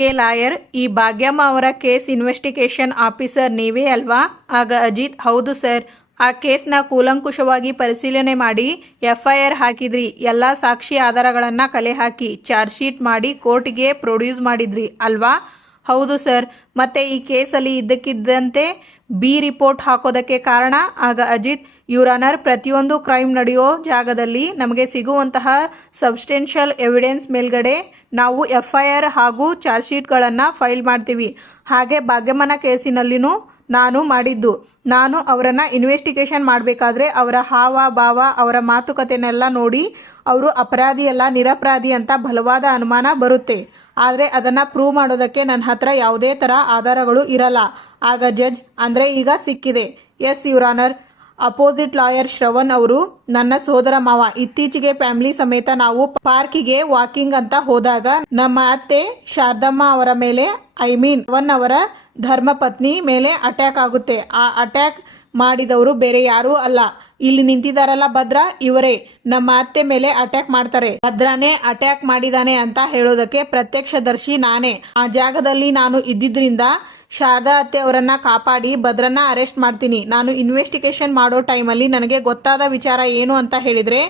K lawyer, ಈ ಭಾಗ್ಯಮ್ಮ ಅವರ case investigation officer ನೀವೇ ಅಲ್ವಾ? ಆಗ ಅಜಿತ್, ಹೌದು ಸರ್. ಆ ಕೇಸ್ನ ಕೂಲಂಕುಷವಾಗಿ ಪರಿಶೀಲನೆ ಮಾಡಿ FIR ಹಾಕಿದ್ರಿ. ಎಲ್ಲ ಸಾಕ್ಷಿ ಆಧಾರಗಳನ್ನು ಕಲೆ ಹಾಕಿ ಚಾರ್ಜ್ ಶೀಟ್ ಮಾಡಿ ಕೋರ್ಟ್ಗೆ ಪ್ರೊಡ್ಯೂಸ್ ಮಾಡಿದ್ರಿ ಅಲ್ವಾ? ಹೌದು ಸರ್. ಮತ್ತೆ ಈ ಕೇಸಲ್ಲಿ ಇದ್ದಕ್ಕಿದ್ದಂತೆ B ರಿಪೋರ್ಟ್ ಹಾಕೋದಕ್ಕೆ ಕಾರಣ? ಆಗ ಅಜಿತ್, ಯುವರ್ ಆನರ್, ಪ್ರತಿಯೊಂದು ಕ್ರೈಮ್ ನಡೆಯೋ ಜಾಗದಲ್ಲಿ ನಮಗೆ ಸಿಗುವಂತಹ ಸಬ್ಸ್ಟೆನ್ಷಿಯಲ್ ಎವಿಡೆನ್ಸ್ ಮೇಲ್ಗಡೆ ನಾವು FIR ಹಾಗೂ ಚಾರ್ಜ್ ಶೀಟ್ಗಳನ್ನು ಫೈಲ್ ಮಾಡ್ತೀವಿ. ಹಾಗೆ ಭಾಗ್ಯಮ್ಮನ ಕೇಸಿನಲ್ಲಿನೂ ನಾನು ಮಾಡಿದ್ದು. ನಾನು ಅವರನ್ನು ಇನ್ವೆಸ್ಟಿಗೇಷನ್ ಮಾಡಬೇಕಾದ್ರೆ ಅವರ ಹಾವ ಭಾವ, ಅವರ ಮಾತುಕತೆನೆಲ್ಲ ನೋಡಿ ಅವರು ಅಪರಾಧಿಯಲ್ಲ ನಿರಪರಾಧಿ ಅಂತ ಬಲವಾದ ಅನುಮಾನ ಬರುತ್ತೆ. ಆದರೆ ಅದನ್ನು ಪ್ರೂವ್ ಮಾಡೋದಕ್ಕೆ ನನ್ನ ಹತ್ರ ಯಾವುದೇ ಥರ ಆಧಾರಗಳು ಇರಲ್ಲ. ಆಗ ಜಡ್ಜ್, ಅಂದರೆ ಈಗ ಸಿಕ್ಕಿದೆ. Yes your honour. Opposite lawyer Shravan ಅವರು ನನ್ನ ಸೋದರ ಮಾವ. ಇತ್ತೀಚೆಗೆ ಫ್ಯಾಮಿಲಿ ಸಮೇತ ನಾವು ಪಾರ್ಕಿಗೆ ವಾಕಿಂಗ್ ಅಂತ ಹೋದಾಗ ನಮ್ಮ ಅತ್ತೆ ಶಾರದಮ್ಮ ಅವರ ಮೇಲೆ, ಶ್ರವಣ್ ಅವರ ಧರ್ಮಪತ್ನಿ ಮೇಲೆ ಅಟ್ಯಾಕ್ ಆಗುತ್ತೆ. ಆ ಅಟ್ಯಾಕ್ ಮಾಡಿದವರು ಬೇರೆ ಯಾರೂ ಅಲ್ಲ, ಇಲ್ಲಿ ನಿಂತಿದ್ದಾರಲ್ಲ ಭದ್ರಾ, ಇವರೇ ನಮ್ಮ ಅತ್ತೆ ಮೇಲೆ ಅಟ್ಯಾಕ್ ಮಾಡ್ತಾರೆ. ಭದ್ರಾನೇ ಅಟ್ಯಾಕ್ ಮಾಡಿದಾನೆ ಅಂತ ಹೇಳೋದಕ್ಕೆ ಪ್ರತ್ಯಕ್ಷದರ್ಶಿ ನಾನೇ. ಆ ಜಾಗದಲ್ಲಿ ನಾನು ಇದ್ದಿದ್ರಿಂದ ಶಾರದಾ ಅತ್ತೆ ಅವರನ್ನ ಕಾಪಾಡಿ ಭದ್ರನ್ನ ಅರೆಸ್ಟ್ ಮಾಡ್ತೀನಿ. ನಾನು ಇನ್ವೆಸ್ಟಿಗೇಷನ್ ಮಾಡೋ ಟೈಮಲ್ಲಿ ನನಗೆ ಗೊತ್ತಾದ ವಿಚಾರ ಏನು ಅಂತ ಹೇಳಿದ್ರೆ,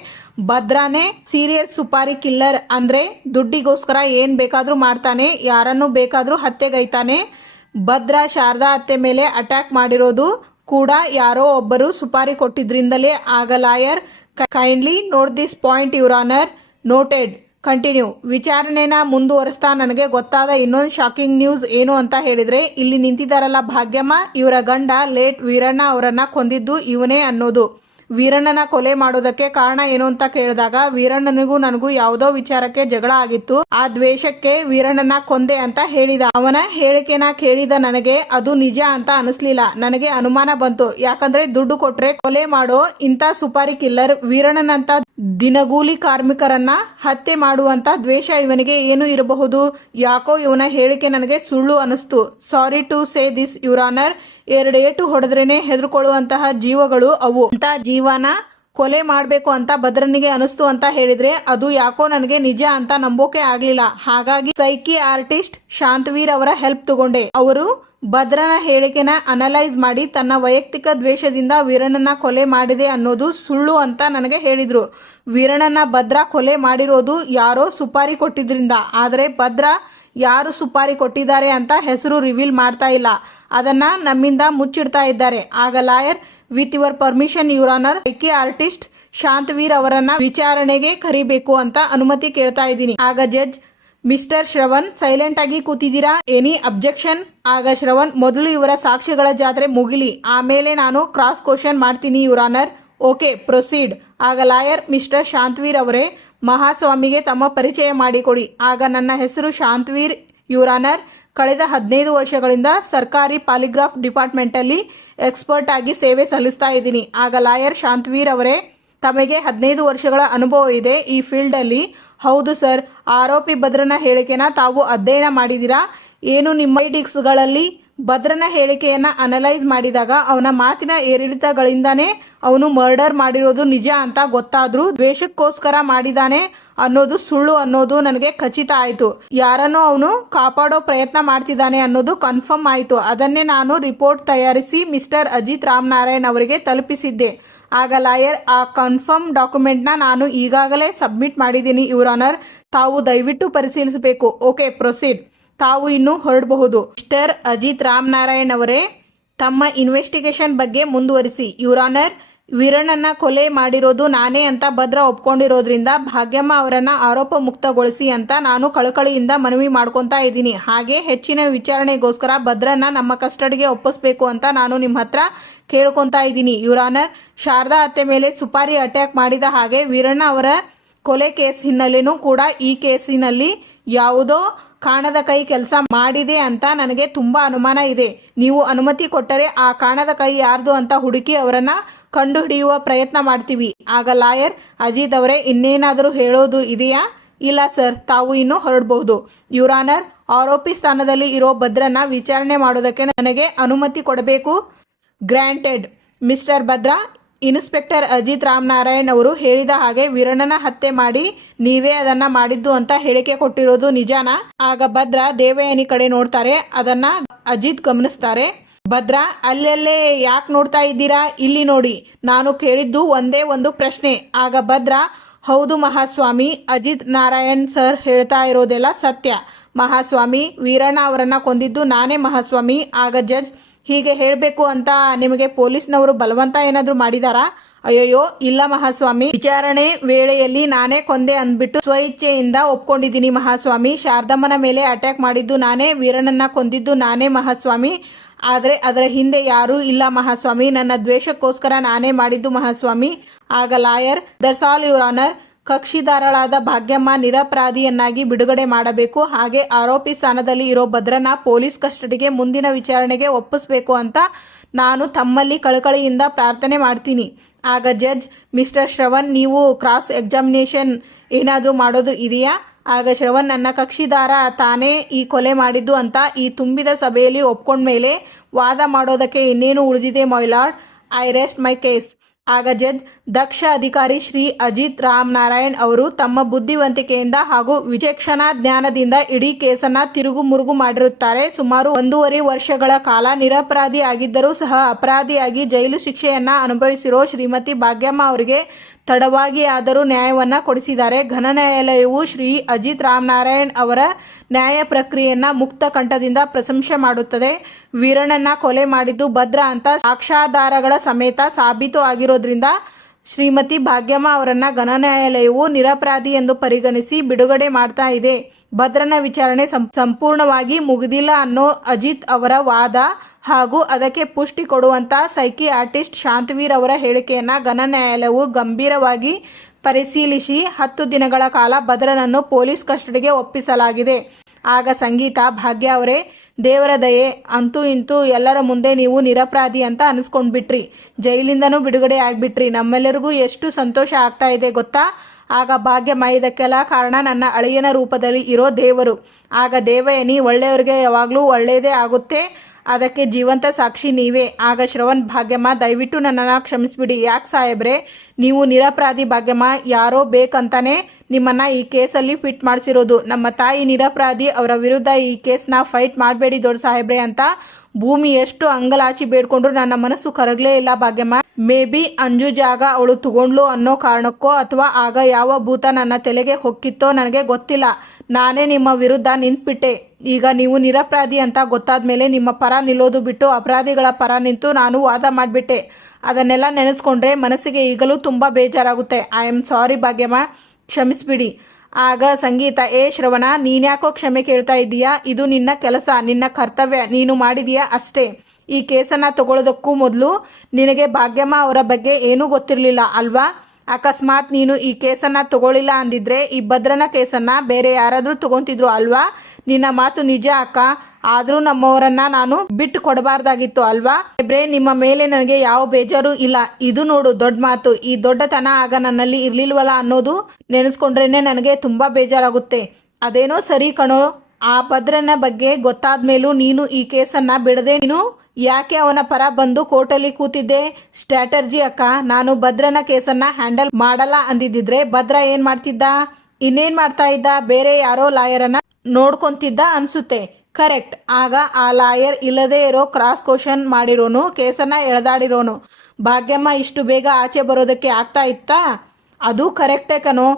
ಭದ್ರಾನೇ ಸೀರಿಯಸ್ ಸುಪಾರಿ ಕಿಲ್ಲರ್. ಅಂದ್ರೆ ದುಡ್ಡಿಗೋಸ್ಕರ ಏನ್ ಬೇಕಾದ್ರೂ ಮಾಡ್ತಾನೆ, ಯಾರನ್ನು ಬೇಕಾದ್ರೂ ಹತ್ಯೆಗೈತಾನೆ. ಭದ್ರಾ ಶಾರದಾ ಅತ್ತೆ ಮೇಲೆ ಅಟ್ಯಾಕ್ ಮಾಡಿರೋದು ಕೂಡ ಯಾರೋ ಒಬ್ಬರು ಸುಪಾರಿ ಕೊಟ್ಟಿದ್ರಿಂದಲೇ. ಆಗ lawyer, kindly note this point your honour. Noted. Continue. ವಿಚಾರಣೆನ ಮುಂದುವರಿಸ್ತಾ ನನಗೆ ಗೊತ್ತಾದ ಇನ್ನೊಂದು ಶಾಕಿಂಗ್ ನ್ಯೂಸ್ ಏನು ಅಂತ ಹೇಳಿದ್ರೆ, ಇಲ್ಲಿ ನಿಂತಿದ್ದಾರಲ್ಲ ಭಾಗ್ಯಮ್ಮ, ಇವರ ಗಂಡ ಲೇಟ್ ವೀರಣ್ಣ ಅವರನ್ನ ಕೊಂದಿದ್ದು ಇವನೇ ಅನ್ನೋದು. ವೀರಣ್ಣನ ಕೊಲೆ ಮಾಡೋದಕ್ಕೆ ಕಾರಣ ಏನು ಅಂತ ಕೇಳಿದಾಗ, ವೀರಣ್ಣನಿಗೂ ನನಗೂ ಯಾವುದೋ ವಿಚಾರಕ್ಕೆ ಜಗಳ ಆಗಿತ್ತು, ಆ ದ್ವೇಷಕ್ಕೆ ವೀರಣ್ಣನ ಕೊಂದೆ ಅಂತ ಹೇಳಿದ. ಅವನ ಹೇಳಿಕೆನ ಕೇಳಿದ ನನಗೆ ಅದು ನಿಜ ಅಂತ ಅನಿಸ್ಲಿಲ್ಲ. ನನಗೆ ಅನುಮಾನ ಬಂತು. ಯಾಕಂದ್ರೆ ದುಡ್ಡು ಕೊಟ್ರೆ ಕೊಲೆ ಮಾಡೋ ಇಂಥ ಸುಪಾರಿ ಕಿಲ್ಲರ್ ವೀರಣ್ಣನಂತ ದಿನಗೂಲಿ ಕಾರ್ಮಿಕರನ್ನ ಹತ್ಯೆ ಮಾಡುವಂತ ದ್ವೇಷ ಇವನಿಗೆ ಏನು ಇರಬಹುದು? ಯಾಕೋ ಇವನ ಹೇಳಿಕೆ ನನಗೆ ಸುಳ್ಳು ಅನಿಸ್ತು. Sorry to say this your honour. ಎರಡೇಟು ಹೊಡೆದ್ರೇನೆ ಹೆದರ್ಕೊಳ್ಳುವಂತಹ ಜೀವಗಳು ಅವು. ಅಂತ ಜೀವನ ಕೊಲೆ ಮಾಡಬೇಕು ಅಂತ ಭದ್ರನಿಗೆ ಅನಿಸ್ತು ಅಂತ ಹೇಳಿದ್ರೆ ಅದು ಯಾಕೋ ನನಗೆ ನಿಜ ಅಂತ ನಂಬೋಕೆ ಆಗ್ಲಿಲ್ಲ. ಹಾಗಾಗಿ ಸೈಕಿ ಆರ್ಟಿಸ್ಟ್ ಶಾಂತವೀರ್ ಅವರ ಹೆಲ್ಪ್ ತಗೊಂಡೆ. ಅವರು ಭದ್ರನ ಹೇಳಿಕೆನ ಅನಲೈಸ್ ಮಾಡಿ ತನ್ನ ವೈಯಕ್ತಿಕ ದ್ವೇಷದಿಂದ ವೀರಣ್ಣನ ಕೊಲೆ ಮಾಡಿದೆ ಅನ್ನೋದು ಸುಳ್ಳು ಅಂತ ನನಗೆ ಹೇಳಿದ್ರು. ವೀರಣ್ಣನ ಭದ್ರ ಕೊಲೆ ಮಾಡಿರೋದು ಯಾರೋ ಸುಪಾರಿ ಕೊಟ್ಟಿದ್ರಿಂದ. ಆದರೆ ಭದ್ರ ಯಾರು ಸುಪಾರಿ ಕೊಟ್ಟಿದ್ದಾರೆ ಅಂತ ಹೆಸರು ರಿವೀಲ್ ಮಾಡ್ತಾ ಇಲ್ಲ, ಅದನ್ನ ನಮ್ಮಿಂದ ಮುಚ್ಚಿಡ್ತಾ ಇದ್ದಾರೆ. ಆಗ lawyer, with your permission your honour, psyche artist Shantaveer ಅವರನ್ನ ವಿಚಾರಣೆಗೆ ಕರಿಬೇಕು ಅಂತ ಅನುಮತಿ ಕೇಳ್ತಾ ಇದ್ದೀನಿ. ಆಗ ಜಡ್ಜ್, ಮಿಸ್ಟರ್ ಶ್ರವಣ್, ಸೈಲೆಂಟ್ ಆಗಿ ಕೂತಿದ್ದೀರಾ? Any objection? ಆಗ ಶ್ರವಣ್, ಮೊದಲು ಇವರ ಸಾಕ್ಷಿಗಳ ಜಾತ್ರೆ ಮುಗಿಲಿ, ಆಮೇಲೆ ನಾನು ಕ್ರಾಸ್ ಕ್ವಶನ್ ಮಾಡ್ತೀನಿ ಯುವರ್ ಆನರ್. Okay, proceed. ಆಗ ಲಾಯರ್, ಮಿಸ್ಟರ್ ಶಾಂತವೀರ್ ಅವರೇ, ಮಹಾಸ್ವಾಮಿಗೆ ತಮ್ಮ ಪರಿಚಯ ಮಾಡಿಕೊಡಿ. ಆಗ ನನ್ನ ಹೆಸರು ಶಾಂತವೀರ್ ಯುವರ್ ಆನರ್. ಕಳೆದ 15 ವರ್ಷಗಳಿಂದ ಸರ್ಕಾರಿ ಪಾಲಿಗ್ರಾಫ್ ಡಿಪಾರ್ಟ್ಮೆಂಟಲ್ಲಿ ಎಕ್ಸ್ಪರ್ಟ್ ಆಗಿ ಸೇವೆ ಸಲ್ಲಿಸ್ತಾ ಇದ್ದೀನಿ. ಆಗ ಲಾಯರ್, ಶಾಂತವೀರ್ ಅವರೇ, ತಮಗೆ 15 ವರ್ಷಗಳ ಅನುಭವ ಇದೆ ಈ ಫೀಲ್ಡಲ್ಲಿ. ಹೌದು ಸರ್. ಆರೋಪಿ ಭದ್ರನ ಹೇಳಿಕೆನ ತಾವು ಅಧ್ಯಯನ ಮಾಡಿದ್ದೀರಾ? ಏನು ನಿಮ್ಮ ಐಡಿಕ್ಸ್ಗಳಲ್ಲಿ ಭದ್ರನ ಹೇಳಿಕೆಯನ್ನ ಅನಲೈಸ್ ಮಾಡಿದಾಗ ಅವನ ಮಾತಿನ ಏರಿಳಿತಗಳಿಂದಾನೇ ಅವನು ಮರ್ಡರ್ ಮಾಡಿರೋದು ನಿಜ ಅಂತ ಗೊತ್ತಾದ್ರೂ ದ್ವೇಷಕ್ಕೋಸ್ಕರ ಮಾಡಿದಾನೆ ಅನ್ನೋದು ಸುಳ್ಳು ಅನ್ನೋದು ನನಗೆ ಖಚಿತ ಆಯ್ತು. ಯಾರನ್ನೋ ಅವನು ಕಾಪಾಡೋ ಪ್ರಯತ್ನ ಮಾಡ್ತಿದ್ದಾನೆ ಅನ್ನೋದು ಕನ್ಫರ್ಮ್ ಆಯ್ತು. ಅದನ್ನೇ ನಾನು ರಿಪೋರ್ಟ್ ತಯಾರಿಸಿ ಮಿಸ್ಟರ್ ಅಜಿತ್ ರಾಮನಾರಾಯಣ್ ಅವರಿಗೆ ತಲುಪಿಸಿದ್ದೆ. ಆಗ ಲಾಯರ್, ಆ ಕನ್ಫರ್ಮ್ ಡಾಕ್ಯುಮೆಂಟ್ನ ನಾನು ಈಗಾಗಲೇ ಸಬ್ಮಿಟ್ ಮಾಡಿದ್ದೀನಿ ಯುವರ್ ಆನರ್. ತಾವು ದಯವಿಟ್ಟು ಪರಿಶೀಲಿಸಬೇಕು. Okay, proceed. ತಾವು ಇನ್ನು ಹೊರಡಬಹುದು. ಮಿಸ್ಟರ್ ಅಜಿತ್ ರಾಮನಾರಾಯಣ್ ಅವರೇ, ತಮ್ಮ ಇನ್ವೆಸ್ಟಿಗೇಷನ್ ಬಗ್ಗೆ ಮುಂದುವರಿಸಿ. ಯುವರ್ ಆನರ್, ವೀರಣ್ಣನ ಕೊಲೆ ಮಾಡಿರೋದು ನಾನೇ ಅಂತ ಭದ್ರ ಒಪ್ಕೊಂಡಿರೋದ್ರಿಂದ ಭಾಗ್ಯಮ್ಮ ಅವರನ್ನ ಆರೋಪ ಮುಕ್ತಗೊಳಿಸಿ ಅಂತ ನಾನು ಕಳಕಳಿಯಿಂದ ಮನವಿ ಮಾಡ್ಕೊತಾ ಇದ್ದೀನಿ. ಹಾಗೆ ಹೆಚ್ಚಿನ ವಿಚಾರಣೆಗೋಸ್ಕರ ಭದ್ರನ್ನ ನಮ್ಮ ಕಸ್ಟಡಿಗೆ ಒಪ್ಪಿಸ್ಬೇಕು ಅಂತ ನಾನು ನಿಮ್ಮ ಹತ್ರ ಕೇಳ್ಕೊತಾ ಇದ್ದೀನಿ ಯುವರ್ ಆನರ್. ಶಾರದಾ ಅತ್ತೆ ಮೇಲೆ ಸುಪಾರಿ ಅಟ್ಯಾಕ್ ಮಾಡಿದ ಹಾಗೆ ವೀರಣ್ಣ ಅವರ ಕೊಲೆ ಕೇಸ್ ಹಿನ್ನೆಲೆನೂ ಕೂಡ ಈ ಕೇಸಿನಲ್ಲಿ ಯಾವುದೋ ಕಾಣದ ಕೈ ಕೆಲಸ ಮಾಡಿದೆ ಅಂತ ನನಗೆ ತುಂಬಾ ಅನುಮಾನ ಇದೆ. ನೀವು ಅನುಮತಿ ಕೊಟ್ಟರೆ ಆ ಕಾಣದ ಕೈ ಯಾರ್ದು ಅಂತ ಹುಡುಕಿ ಅವರನ್ನ ಕಂಡುಹಿಡಿಯುವ ಪ್ರಯತ್ನ ಮಾಡ್ತೀವಿ. ಆಗ ಲಾಯರ್, ಅಜಿತ್ ಅವರೇ, ಇನ್ನೇನಾದರೂ ಹೇಳೋದು ಇದೆಯಾ? ಇಲ್ಲ ಸರ್, ತಾವು ಇನ್ನು ಹೊರಡಬಹುದು. ಯುವರ್ ಆನರ್, ಆರೋಪಿ ಸ್ಥಾನದಲ್ಲಿ ಇರೋ ಭದ್ರನ್ನ ವಿಚಾರಣೆ ಮಾಡೋದಕ್ಕೆ ನನಗೆ ಅನುಮತಿ ಕೊಡಬೇಕು. Granted. Mister Bhadra, inspector Ajith Ramanarayan ಅವರು ಹೇಳಿದ ಹಾಗೆ ವೀರಣ್ಣನ ಹತ್ಯೆ ಮಾಡಿ ನೀವೇ ಅದನ್ನ ಮಾಡಿದ್ದು ಅಂತ ಹೇಳಿಕೆ ಕೊಟ್ಟಿರೋದು ನಿಜಾನಾ? ಆಗ ಭದ್ರ ದೇವಯಾನಿ ಕಡೆ ನೋಡ್ತಾರೆ. ಅದನ್ನ ಅಜಿತ್ ಗಮನಿಸ್ತಾರೆ. ಭದ್ರ, ಅಲ್ಲೆಲ್ಲೇ ಯಾಕೆ ನೋಡ್ತಾ ಇದ್ದೀರಾ? ಇಲ್ಲಿ ನೋಡಿ, ನಾನು ಕೇಳಿದ್ದು ಒಂದೇ ಒಂದು ಪ್ರಶ್ನೆ. ಆಗ ಭದ್ರ, ಹೌದು ಮಹಾಸ್ವಾಮಿ, ಅಜಿತ್ ನಾರಾಯಣ್ ಸರ್ ಹೇಳ್ತಾ ಇರೋದೆಲ್ಲ ಸತ್ಯ ಮಹಾಸ್ವಾಮಿ. ವೀರಣ್ಣ ಅವರನ್ನ ಕೊಂದಿದ್ದು ನಾನೇ ಮಹಾಸ್ವಾಮಿ. ಆಗ ಜಡ್ಜ್, ಹೀಗೆ ಹೇಳಬೇಕು ಅಂತ ನಿಮಗೆ ಪೊಲೀಸ್ನವರು ಬಲವಂತ ಏನಾದರೂ ಮಾಡಿದಾರಾ? ಅಯ್ಯಯ್ಯೋ ಇಲ್ಲ ಮಹಾಸ್ವಾಮಿ, ವಿಚಾರಣೆ ವೇಳೆಯಲ್ಲಿ ನಾನೇ ಕೊಂದೆ ಅಂದ್ಬಿಟ್ಟು ಸ್ವಇಚ್ಛೆಯಿಂದ ಒಪ್ಕೊಂಡಿದ್ದೀನಿ ಮಹಾಸ್ವಾಮಿ. ಶಾರದಮ್ಮನ ಮೇಲೆ ಅಟ್ಯಾಕ್ ಮಾಡಿದ್ದು ನಾನೇ, ವೀರಣ್ಣನ ಕೊಂದಿದ್ದು ನಾನೇ ಮಹಾಸ್ವಾಮಿ. ಆದರೆ ಅದರ ಹಿಂದೆ ಯಾರೂ ಇಲ್ಲ ಮಹಾಸ್ವಾಮಿ. ನನ್ನ ದ್ವೇಷಕ್ಕೋಸ್ಕರ ನಾನೇ ಮಾಡಿದ್ದು ಮಹಾಸ್ವಾಮಿ. ಆಗ lawyer, that's all your honour. ಕಕ್ಷಿದಾರಳಾದ ಭಾಗ್ಯಮ್ಮ ನಿರಪರಾಧಿಯನ್ನಾಗಿ ಬಿಡುಗಡೆ ಮಾಡಬೇಕು. ಹಾಗೆ ಆರೋಪಿ ಸ್ಥಾನದಲ್ಲಿ ಇರೋ ಭದ್ರನ ಪೊಲೀಸ್ ಕಸ್ಟಡಿಗೆ ಮುಂದಿನ ವಿಚಾರಣೆಗೆ ಒಪ್ಪಿಸಬೇಕು ಅಂತ ನಾನು ತಮ್ಮಲ್ಲಿ ಕಳಕಳಿಯಿಂದ ಪ್ರಾರ್ಥನೆ ಮಾಡ್ತೀನಿ. ಆಗ ಜಡ್ಜ್, ಮಿಸ್ಟರ್ ಶ್ರವಣ್, ನೀವು ಕ್ರಾಸ್ ಎಕ್ಸಾಮಿನೇಷನ್ ಏನಾದರೂ ಮಾಡೋದು ಇದೆಯಾ? ಆಗ ಶ್ರವಣ್, ನನ್ನ ಕಕ್ಷಿದಾರ ತಾನೇ ಈ ಕೊಲೆ ಮಾಡಿದ್ದು ಅಂತ ಈ ತುಂಬಿದ ಸಭೆಯಲ್ಲಿ ಒಪ್ಕೊಂಡ್ಮೇಲೆ ವಾದ ಮಾಡೋದಕ್ಕೆ ಇನ್ನೇನು ಉಳಿದಿದೆ my lord. I rest my case. ಆಗ ಜಡ್ಜ್, ದಕ್ಷ ಅಧಿಕಾರಿ ಶ್ರೀ ಅಜಿತ್ ರಾಮನಾರಾಯಣ್ ಅವರು ತಮ್ಮ ಬುದ್ಧಿವಂತಿಕೆಯಿಂದ ಹಾಗೂ ವಿಚಕ್ಷಣಾ ಜ್ಞಾನದಿಂದ ಇಡೀ ಕೇಸನ್ನ ತಿರುಗು ಮುರುಗು ಮಾಡಿರುತ್ತಾರೆ. ಸುಮಾರು 1.5 ವರ್ಷಗಳ ಕಾಲ ನಿರಪರಾಧಿ ಆಗಿದ್ದರೂ ಸಹ ಅಪರಾಧಿಯಾಗಿ ಜೈಲು ಶಿಕ್ಷೆಯನ್ನ ಅನುಭವಿಸಿರೋ ಶ್ರೀಮತಿ ಭಾಗ್ಯಮ್ಮ ಅವರಿಗೆ ತಡವಾಗಿ ಆದರೂ ನ್ಯಾಯವನ್ನ ಕೊಡಿಸಿದ್ದಾರೆ. ಘನ ನ್ಯಾಯಾಲಯವು ಶ್ರೀ ಅಜಿತ್ ರಾಮನಾರಾಯಣ್ ಅವರ ನ್ಯಾಯ ಪ್ರಕ್ರಿಯೆಯನ್ನ ಮುಕ್ತ ಕಂಠದಿಂದ ಪ್ರಶಂಸೆ ಮಾಡುತ್ತದೆ. ವೀರಣ್ಣನ ಕೊಲೆ ಮಾಡಿದ್ದು ಭದ್ರ ಅಂತ ಸಾಕ್ಷ್ಯಾಧಾರಗಳ ಸಮೇತ ಸಾಬೀತು ಆಗಿರೋದ್ರಿಂದ ಶ್ರೀಮತಿ ಭಾಗ್ಯಮ್ಮ ಅವರನ್ನ ಘನ ನ್ಯಾಯಾಲಯವು ನಿರಪರಾಧಿ ಎಂದು ಪರಿಗಣಿಸಿ ಬಿಡುಗಡೆ ಮಾಡ್ತಾ ಇದೆ. ಭದ್ರನ ವಿಚಾರಣೆ ಸಂಪೂರ್ಣವಾಗಿ ಮುಗಿದಿಲ್ಲ ಅನ್ನೋ ಅಜಿತ್ ಅವರ ವಾದ ಹಾಗೂ ಅದಕ್ಕೆ ಪುಷ್ಟಿ ಕೊಡುವಂತ ಸೈಕಿಯಾಟ್ರಿಸ್ಟ್ ಶಾಂತವೀರ್ ಅವರ ಹೇಳಿಕೆಯನ್ನ ಘನ ನ್ಯಾಯಾಲಯವು ಗಂಭೀರವಾಗಿ ಪರಿಶೀಲಿಸಿ 10 ದಿನಗಳ ಕಾಲ ಭದ್ರನನ್ನು ಪೊಲೀಸ್ ಕಸ್ಟಡಿಗೆ ಒಪ್ಪಿಸಲಾಗಿದೆ. ಆಗ ಸಂಗೀತ, ಭಾಗ್ಯ ಅವರೇ, ದೇವರ ದಯೆ, ಅಂತೂ ಇಂತೂ ಎಲ್ಲರ ಮುಂದೆ ನೀವು ನಿರಪರಾಧಿ ಅಂತ ಅನಿಸ್ಕೊಂಡ್ಬಿಟ್ರಿ, ಜೈಲಿಂದನೂ ಬಿಡುಗಡೆ ಆಗ್ಬಿಟ್ರಿ. ನಮ್ಮೆಲ್ಲರಿಗೂ ಎಷ್ಟು ಸಂತೋಷ ಆಗ್ತಾ ಇದೆ ಗೊತ್ತಾ? ಆಗ ಭಾಗ್ಯಮ್ಮ, ಇದಕ್ಕೆಲ್ಲ ಕಾರಣ ನನ್ನ ಅಳಿಯನ ರೂಪದಲ್ಲಿ ಇರೋ ದೇವರು. ಆಗ ದೇವಯಾನಿ, ಒಳ್ಳೆಯವರಿಗೆ ಯಾವಾಗಲೂ ಒಳ್ಳೆಯದೇ ಆಗುತ್ತೆ, ಅದಕ್ಕೆ ಜೀವಂತ ಸಾಕ್ಷಿ ನೀವೇ. ಆಗ ಶ್ರವಣ್, ಭಾಗ್ಯಮ್ಮ ದಯವಿಟ್ಟು ನನ್ನನ್ನು ಕ್ಷಮಿಸ್ಬಿಡಿ. ಯಾಕೆ ಸಾಹೇಬ್ರೆ, ನೀವು ನಿರಪರಾಧಿ ಭಾಗ್ಯಮ್ಮ, ಯಾರೋ ಬೇಕಂತಾನೆ ನಿಮ್ಮನ್ನ ಈ ಕೇಸಲ್ಲಿ ಫಿಟ್ ಮಾಡಿಸಿರೋದು. ನಮ್ಮ ತಾಯಿ ನಿರಪರಾಧಿ, ಅವರ ವಿರುದ್ಧ ಈ ಕೇಸ್ನ ಫೈಟ್ ಮಾಡಬೇಡಿ ದೊಡ್ಡ ಸಾಹೇಬ್ರೆ ಅಂತ ಭೂಮಿ ಎಷ್ಟು ಅಂಗಲಾಚಿ ಬೇಡ್ಕೊಂಡ್ರು ನನ್ನ ಮನಸ್ಸು ಕರಗಲೇ ಇಲ್ಲ ಭಾಗ್ಯಮ್ಮ. ಮೇ ಬಿ ಅಂಜು ಜಾಗ ಅವಳು ತಗೊಂಡ್ಲು ಅನ್ನೋ ಕಾರಣಕ್ಕೋ ಅಥವಾ ಆಗ ಯಾವ ಭೂತ ನನ್ನ ತಲೆಗೆ ಹೊಕ್ಕಿತ್ತೋ ನನಗೆ ಗೊತ್ತಿಲ್ಲ, ನಾನೇ ನಿಮ್ಮ ವಿರುದ್ಧ ನಿಂತ್ಬಿಟ್ಟೆ. ಈಗ ನೀವು ನಿರಪರಾಧಿ ಅಂತ ಗೊತ್ತಾದ ಮೇಲೆ ನಿಮ್ಮ ಪರ ನಿಲ್ಲೋದು ಬಿಟ್ಟು ಅಪರಾಧಿಗಳ ಪರ ನಿಂತು ನಾನು ವಾದ ಮಾಡಿಬಿಟ್ಟೆ. ಅದನ್ನೆಲ್ಲ ನೆನೆಸ್ಕೊಂಡ್ರೆ ಮನಸ್ಸಿಗೆ ಈಗಲೂ ತುಂಬ ಬೇಜಾರಾಗುತ್ತೆ. ಐ ಆಮ್ ಸಾರಿ ಭಾಗ್ಯಮ್ಮ, ಕ್ಷಮಿಸ್ಬಿಡಿ. ಆಗ ಸಂಗೀತ, ಶ್ರವಣ, ನೀನ್ಯಾಕೋ ಕ್ಷಮೆ ಕೇಳ್ತಾ ಇದ್ದೀಯಾ? ಇದು ನಿನ್ನ ಕೆಲಸ, ನಿನ್ನ ಕರ್ತವ್ಯ, ನೀನು ಮಾಡಿದೀಯಾ ಅಷ್ಟೇ. ಈ ಕೇಸನ್ನು ತಗೊಳ್ಳೋದಕ್ಕೂ ಮೊದಲು ನಿನಗೆ ಭಾಗ್ಯಮ್ಮ ಅವರ ಬಗ್ಗೆ ಏನೂ ಗೊತ್ತಿರಲಿಲ್ಲ ಅಲ್ವಾ? ಅಕಸ್ಮಾತ್ ನೀನು ಈ ಕೇಸನ್ನು ತಗೊಳ್ಳಿಲ್ಲ ಅಂದಿದ್ರೆ ಈ ಭದ್ರನ ಕೇಸನ್ನು ಬೇರೆ ಯಾರಾದರೂ ತಗೊಂತಿದ್ರು ಅಲ್ವಾ? ನಿನ್ನ ಮಾತು ನಿಜ ಅಕ್ಕ, ಆದರೂ ನಮ್ಮವರನ್ನ ನಾನು ಬಿಟ್ಟು ಕೊಡಬಾರ್ದಾಗಿತ್ತು ಅಲ್ವಾ? ನಿಮ್ಮ ಮೇಲೆ ನನಗೆ ಯಾವ ಬೇಜಾರು ಇಲ್ಲ. ಇದು ನೋಡು ದೊಡ್ಡ ಮಾತು. ಈ ದೊಡ್ಡತನ ಆಗ ನನ್ನಲ್ಲಿ ಇರ್ಲಿಲ್ವಲ್ಲ ಅನ್ನೋದು ನೆನೆಸ್ಕೊಂಡ್ರೇನೆ ನನಗೆ ತುಂಬಾ ಬೇಜಾರಾಗುತ್ತೆ. ಅದೇನೋ ಸರಿ ಕಣೋ, ಆ ಭದ್ರನ ಬಗ್ಗೆ ಗೊತ್ತಾದ್ಮೇಲೂ ನೀನು ಈ ಕೇಸನ್ನ ಬಿಡದೆ ನೀನು ಯಾಕೆ ಅವನ ಪರ ಬಂದು ಕೋರ್ಟಲ್ಲಿ ಕೂತಿದ್ದೆ? ಸ್ಟ್ರಾಟರ್ಜಿ ಅಕ್ಕ. ನಾನು ಭದ್ರನ ಕೇಸನ್ನ ಹ್ಯಾಂಡಲ್ ಮಾಡಲ್ಲ ಅಂದಿದ್ದಿದ್ರೆ ಭದ್ರ ಏನ್ ಮಾಡ್ತಿದ್ದ? ಇನ್ನೇನ್ ಮಾಡ್ತಾ ಇದ್ದ? ಬೇರೆ ಯಾರೋ ಲಾಯರನ್ನ ನೋಡ್ಕೊಂತಿದ್ದ ಅನ್ಸುತ್ತೆ. ಕರೆಕ್ಟ್. ಆಗ ಆ ಲಾಯರ್ ಇಲ್ಲದೆ ಇರೋ ಕ್ರಾಸ್ ಕ್ವಶನ್ ಮಾಡಿರೋನು, ಕೇಸನ್ನ ಎಳೆದಾಡಿರೋನು. ಭಾಗ್ಯಮ್ಮ ಇಷ್ಟು ಬೇಗ ಆಚೆ ಬರೋದಕ್ಕೆ ಆಗ್ತಾ ಇತ್ತಾ? ಅದು ಕರೆಕ್ಟೇ ಕಣೋ.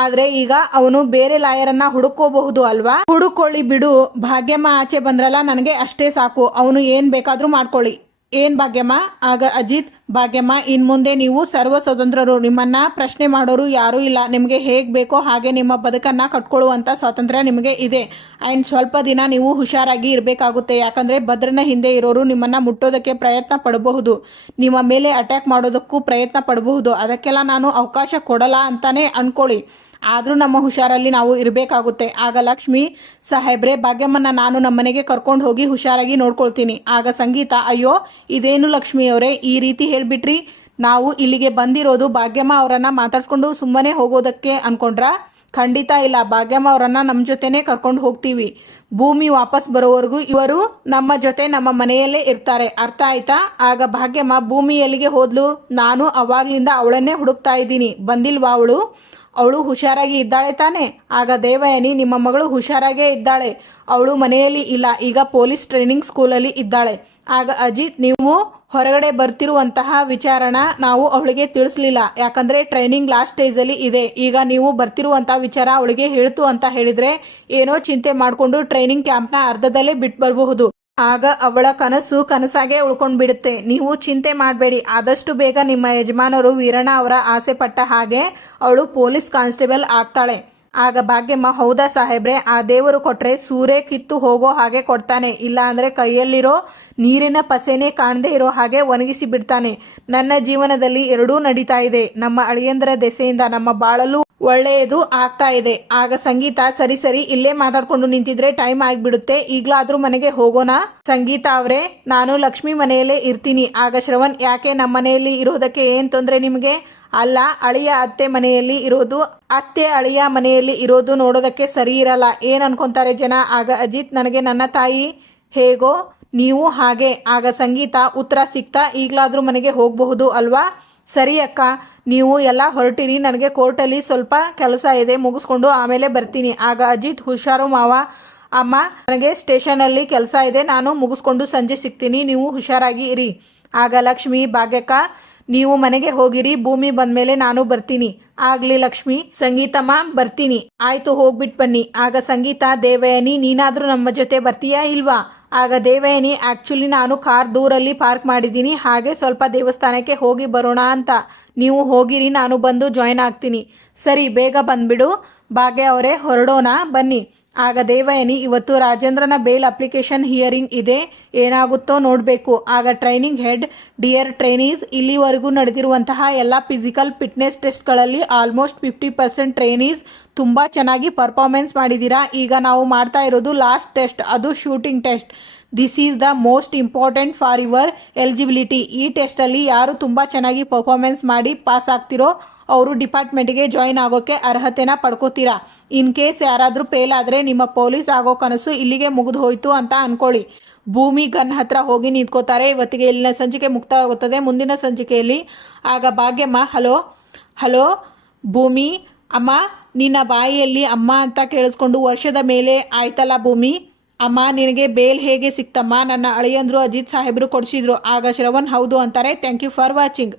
ಆದ್ರೆ ಈಗ ಅವನು ಬೇರೆ ಲಾಯರನ್ನ ಹುಡುಕೋಬಹುದು ಅಲ್ವಾ? ಹುಡುಕೊಳ್ಳಿ ಬಿಡು. ಭಾಗ್ಯಮ್ಮ ಆಚೆ ಬಂದ್ರಲ್ಲ, ನನಗೆ ಅಷ್ಟೇ ಸಾಕು. ಅವನು ಏನ್ ಬೇಕಾದ್ರೂ ಮಾಡ್ಕೊಳ್ಳಿ. ಏನ್ ಭಾಗ್ಯಮ್ಮ? ಆಗ ಅಜಿತ್, ಭಾಗ್ಯಮ್ಮ, ಇನ್ ಮುಂದೆ ನೀವು ಸರ್ವ ಸ್ವತಂತ್ರರು. ನಿಮ್ಮನ್ನ ಪ್ರಶ್ನೆ ಮಾಡೋರು ಯಾರೂ ಇಲ್ಲ. ನಿಮಗೆ ಹೇಗ್ ಬೇಕೋ ಹಾಗೆ ನಿಮ್ಮ ಬದುಕನ್ನ ಕಟ್ಕೊಳ್ಳುವಂತ ಸ್ವಾತಂತ್ರ್ಯ ನಿಮಗೆ ಇದೆ. ಅಂಡ್ ಸ್ವಲ್ಪ ದಿನ ನೀವು ಹುಷಾರಾಗಿ ಇರಬೇಕಾಗುತ್ತೆ. ಯಾಕಂದ್ರೆ ಭದ್ರನ ಹಿಂದೆ ಇರೋರು ನಿಮ್ಮನ್ನ ಮುಟ್ಟೋದಕ್ಕೆ ಪ್ರಯತ್ನ ಪಡಬಹುದು, ನಿಮ್ಮ ಮೇಲೆ ಅಟ್ಯಾಕ್ ಮಾಡೋದಕ್ಕೂ ಪ್ರಯತ್ನ ಪಡಬಹುದು. ಅದಕ್ಕೆಲ್ಲ ನಾನು ಅವಕಾಶ ಕೊಡಲ್ಲ ಅಂತಾನೆ ಅನ್ಕೊಳ್ಳಿ. ಆದರೂ ನಮ್ಮ ಹುಷಾರಲ್ಲಿ ನಾವು ಇರಬೇಕಾಗುತ್ತೆ. ಆಗ ಲಕ್ಷ್ಮಿ, ಸಾಹೇಬ್ರೆ, ಭಾಗ್ಯಮ್ಮನ್ನ ನಾನು ನಮ್ಮನೆಗೆ ಕರ್ಕೊಂಡು ಹೋಗಿ ಹುಷಾರಾಗಿ ನೋಡ್ಕೊಳ್ತೀನಿ. ಆಗ ಸಂಗೀತ, ಅಯ್ಯೋ ಇದೇನು ಲಕ್ಷ್ಮಿಯವರೇ ಈ ರೀತಿ ಹೇಳ್ಬಿಟ್ರಿ? ನಾವು ಇಲ್ಲಿಗೆ ಬಂದಿರೋದು ಭಾಗ್ಯಮ್ಮ ಅವರನ್ನ ಮಾತಾಡ್ಸ್ಕೊಂಡು ಸುಮ್ಮನೆ ಹೋಗೋದಕ್ಕೆ ಅನ್ಕೊಂಡ್ರಾ? ಖಂಡಿತ ಇಲ್ಲ. ಭಾಗ್ಯಮ್ಮ ಅವರನ್ನ ನಮ್ಮ ಜೊತೆನೆ ಕರ್ಕೊಂಡು ಹೋಗ್ತೀವಿ. ಭೂಮಿ ವಾಪಸ್ ಬರೋವರೆಗೂ ಇವರು ನಮ್ಮ ಜೊತೆ ನಮ್ಮ ಮನೆಯಲ್ಲೇ ಇರ್ತಾರೆ, ಅರ್ಥ ಆಯ್ತಾ? ಆಗ ಭಾಗ್ಯಮ್ಮ, ಭೂಮಿ ಎಲ್ಲಿಗೆ ಹೋದ್ಲು? ನಾನು ಅವಾಗ್ಲಿಂದ ಅವಳನ್ನೇ ಹುಡುಕ್ತಾ ಇದ್ದೀನಿ, ಬಂದಿಲ್ವಾ ಅವಳು ಹುಷಾರಾಗಿ ಇದ್ದಾಳೆ ತಾನೆ? ಆಗ ದೇವಯಾನಿ, ನಿಮ್ಮ ಮಗಳು ಹುಷಾರಾಗೇ ಇದ್ದಾಳೆ, ಅವಳು ಮನೆಯಲ್ಲಿ ಇಲ್ಲ, ಈಗ ಪೊಲೀಸ್ ಟ್ರೈನಿಂಗ್ ಸ್ಕೂಲಲ್ಲಿ ಇದ್ದಾಳೆ. ಆಗ ಅಜಿತ್, ನೀವು ಹೊರಗಡೆ ಬರ್ತಿರುವಂತಹ ವಿಚಾರನ ನಾವು ಅವಳಿಗೆ ತಿಳಿಸ್ಲಿಲ್ಲ, ಯಾಕಂದ್ರೆ ಟ್ರೈನಿಂಗ್ ಲಾಸ್ಟ್ ಸ್ಟೇಜಲ್ಲಿ ಇದೆ. ಈಗ ನೀವು ಬರ್ತಿರುವಂತಹ ವಿಚಾರ ಅವಳಿಗೆ ಹೇಳ್ತು ಅಂತ ಹೇಳಿದ್ರೆ ಏನೋ ಚಿಂತೆ ಮಾಡಿಕೊಂಡು ಟ್ರೈನಿಂಗ್ ಕ್ಯಾಂಪ್ನ ಅರ್ಧದಲ್ಲೇ ಬಿಟ್ಟು ಬರಬಹುದು. ಆಗ ಅವಳ ಕನಸು ಕನಸಾಗೆ ಉಳ್ಕೊಂಡ್ಬಿಡುತ್ತೆ. ನೀವು ಚಿಂತೆ ಮಾಡಬೇಡಿ, ಆದಷ್ಟು ಬೇಗ ನಿಮ್ಮ ಯಜಮಾನರು ವೀರಣ್ಣ ಅವರ ಆಸೆ ಪಟ್ಟ ಹಾಗೆ ಅವಳು ಪೊಲೀಸ್ ಕಾನ್ಸ್ಟೇಬಲ್ ಆಗ್ತಾಳೆ. ಆಗ ಭಾಗ್ಯಮ್ಮ, ಹೌದಾ ಸಾಹೇಬ್ರೆ, ಆ ದೇವರು ಕೊಟ್ರೆ ಸೂರೆ ಕಿತ್ತು ಹೋಗೋ ಹಾಗೆ ಕೊಡ್ತಾನೆ, ಇಲ್ಲ ಅಂದ್ರೆ ಕೈಯಲ್ಲಿರೋ ನೀರಿನ ಪಸೆನೇ ಕಾಣದೇ ಇರೋ ಹಾಗೆ ಒಣಗಿಸಿ ಬಿಡ್ತಾನೆ. ನನ್ನ ಜೀವನದಲ್ಲಿ ಎರಡೂ ನಡೀತಾ ಇದೆ. ನಮ್ಮ ಅಳಿಯಂದ್ರ ದೆಸೆಯಿಂದ ನಮ್ಮ ಬಾಳಲು ಒಳ್ಳೆಯದು ಆಗ್ತಾ ಇದೆ. ಆಗ ಸಂಗೀತ, ಸರಿ ಸರಿ, ಇಲ್ಲೇ ಮಾತಾಡ್ಕೊಂಡು ನಿಂತಿದ್ರೆ ಟೈಮ್ ಆಗಿಬಿಡುತ್ತೆ, ಈಗ್ಲಾದ್ರೂ ಮನೆಗೆ ಹೋಗೋಣ. ಸಂಗೀತ ಅವರೇ, ನಾನು ಲಕ್ಷ್ಮಿ ಮನೆಯಲ್ಲೇ ಇರ್ತೀನಿ. ಆಗ ಶ್ರವಣ್, ಯಾಕೆ ನಮ್ಮ ಮನೆಯಲ್ಲಿ ಇರೋದಕ್ಕೆ ಏನ್ ತೊಂದರೆ ನಿಮಗೆ? ಅಲ್ಲ, ಅಳಿಯ ಅತ್ತೆ ಮನೆಯಲ್ಲಿ ಇರೋದು, ಅತ್ತೆ ಅಳಿಯ ಮನೆಯಲ್ಲಿ ಇರೋದು ನೋಡೋದಕ್ಕೆ ಸರಿ ಇರಲ್ಲ, ಏನ್ ಅನ್ಕೊಂತಾರೆ ಜನ? ಆಗ ಅಜಿತ್, ನನಗೆ ನನ್ನ ತಾಯಿ ಹೇಗೋ ನೀವು ಹಾಗೆ. ಆಗ ಸಂಗೀತ, ಉತ್ತರ ಸಿಕ್ತಾ? ಈಗಲಾದ್ರೂ ಮನೆಗೆ ಹೋಗಬಹುದು ಅಲ್ವಾ? ಸರಿ ಅಕ್ಕ, ನೀವು ಎಲ್ಲ ಹೊರಟಿರಿ, ನನಗೆ ಕೋರ್ಟಲ್ಲಿ ಸ್ವಲ್ಪ ಕೆಲಸ ಇದೆ, ಮುಗಿಸ್ಕೊಂಡು ಆಮೇಲೆ ಬರ್ತೀನಿ. ಆಗ ಅಜಿತ್, ಹುಷಾರು ಮಾವ. ಅಮ್ಮ, ನನಗೆ ಸ್ಟೇಷನಲ್ಲಿ ಕೆಲಸ ಇದೆ, ನಾನು ಮುಗಿಸ್ಕೊಂಡು ಸಂಜೆ ಸಿಗ್ತೀನಿ, ನೀವು ಹುಷಾರಾಗಿ ಇರಿ. ಆಗ ಲಕ್ಷ್ಮಿ, ಭಾಗ್ಯಕ್ಕ, ನೀವು ಮನೆಗೆ ಹೋಗಿರಿ, ಭೂಮಿ ಬಂದ್ಮೇಲೆ ನಾನು ಬರ್ತೀನಿ. ಆಗ್ಲಿ ಲಕ್ಷ್ಮಿ. ಸಂಗೀತಮ್ಮ, ಬರ್ತೀನಿ. ಆಯ್ತು, ಹೋಗ್ಬಿಟ್ಟು ಬನ್ನಿ. ಆಗ ಸಂಗೀತ, ದೇವಯಾನಿ, ನೀನಾದ್ರೂ ನಮ್ಮ ಜೊತೆ ಬರ್ತೀಯಾ ಇಲ್ವಾ? ಆಗ ದೇವಯಾನಿ, ಆಕ್ಚುಲಿ ನಾನು ಕಾರ್ ದೂರಲ್ಲಿ ಪಾರ್ಕ್ ಮಾಡಿದ್ದೀನಿ, ಹಾಗೆ ಸ್ವಲ್ಪ ದೇವಸ್ಥಾನಕ್ಕೆ ಹೋಗಿ ಬರೋಣ ಅಂತ. ನೀವು ಹೋಗಿರಿ, ನಾನು ಬಂದು ಜಾಯ್ನ್ ಆಗ್ತೀನಿ. ಸರಿ, ಬೇಗ ಬಂದ್ಬಿಡು. ಭಾಗ್ಯ ಅವರೇ, ಹೊರಡೋಣ ಬನ್ನಿ. ಆಗ ದೇವಯಾನಿ, ಇವತ್ತು ರಾಜೇಂದ್ರನ ಬೇಲ್ ಅಪ್ಲಿಕೇಶನ್ ಹಿಯರಿಂಗ್ ಇದೆ, ಏನಾಗುತ್ತೋ ನೋಡಬೇಕು. ಆಗ ಟ್ರೈನಿಂಗ್ ಹೆಡ್, ಡಿಯರ್ ಟ್ರೈನೀಸ್, ಇಲ್ಲಿವರೆಗೂ ನಡೆದಿರುವಂತಹ ಎಲ್ಲ ಫಿಸಿಕಲ್ ಫಿಟ್ನೆಸ್ ಟೆಸ್ಟ್ಗಳಲ್ಲಿ ಆಲ್ಮೋಸ್ಟ್ 50% ಟ್ರೈನೀಸ್ ತುಂಬ ಚೆನ್ನಾಗಿ ಪರ್ಫಾರ್ಮೆನ್ಸ್ ಮಾಡಿದ್ದೀರಾ. ಈಗ ನಾವು ಮಾಡ್ತಾ ಇರೋದು ಲಾಸ್ಟ್ ಟೆಸ್ಟ್, ಅದು shooting test. This is the most important for your eligibility. ಈ ಟೆಸ್ಟಲ್ಲಿ ಯಾರು ತುಂಬ ಚೆನ್ನಾಗಿ ಪರ್ಫಾರ್ಮೆನ್ಸ್ ಮಾಡಿ ಪಾಸ್ ಆಗ್ತಿರೋ ಅವರು ಡಿಪಾರ್ಟ್ಮೆಂಟ್ಗೆ ಜಾಯಿನ್ ಆಗೋಕ್ಕೆ ಅರ್ಹತೆನ ಪಡ್ಕೋತೀರಾ. ಇನ್ ಕೇಸ್ ಯಾರಾದರೂ ಫೇಲ್ ಆದರೆ ನಿಮ್ಮ ಪೊಲೀಸ್ ಆಗೋ ಕನಸು ಇಲ್ಲಿಗೆ ಮುಗಿದು ಹೋಯ್ತು ಅಂತ ಅನ್ಕೊಳ್ಳಿ. ಭೂಮಿ ಗನ್ ಹತ್ರ ಹೋಗಿ ನಿಂತ್ಕೋತಾರೆ. ಇವತ್ತಿಗೆ ಇಲ್ಲಿನ ಸಂಚಿಕೆ ಮುಕ್ತಾಯವಾಗುತ್ತದೆ. ಮುಂದಿನ ಸಂಚಿಕೆಯಲ್ಲಿ ಆಗ ಭಾಗ್ಯಮ್ಮ, ಹಲೋ ಭೂಮಿ, ಅಮ್ಮ, ನಿನ್ನ ಬಾಯಿಯಲ್ಲಿ ಅಮ್ಮ ಅಂತ ಕೇಳಿಸ್ಕೊಂಡು ವರ್ಷದ ಮೇಲೆ ಆಯ್ತಲ್ಲ ಭೂಮಿ. ಅಮ್ಮ, ನಿನಗೆ ಬೇಲ್ ಹೇಗೆ ಸಿಕ್ತಮ್ಮ? ನನ್ನ ಅಳಿಯಂದ್ರು ಅಜಿತ್ ಸಾಹೇಬರು ಕೊಡಿಸಿದ್ರು. ಆಗ ಶ್ರವಣ್ ಹೌದು ಅಂತಾರೆ. Thank you for watching.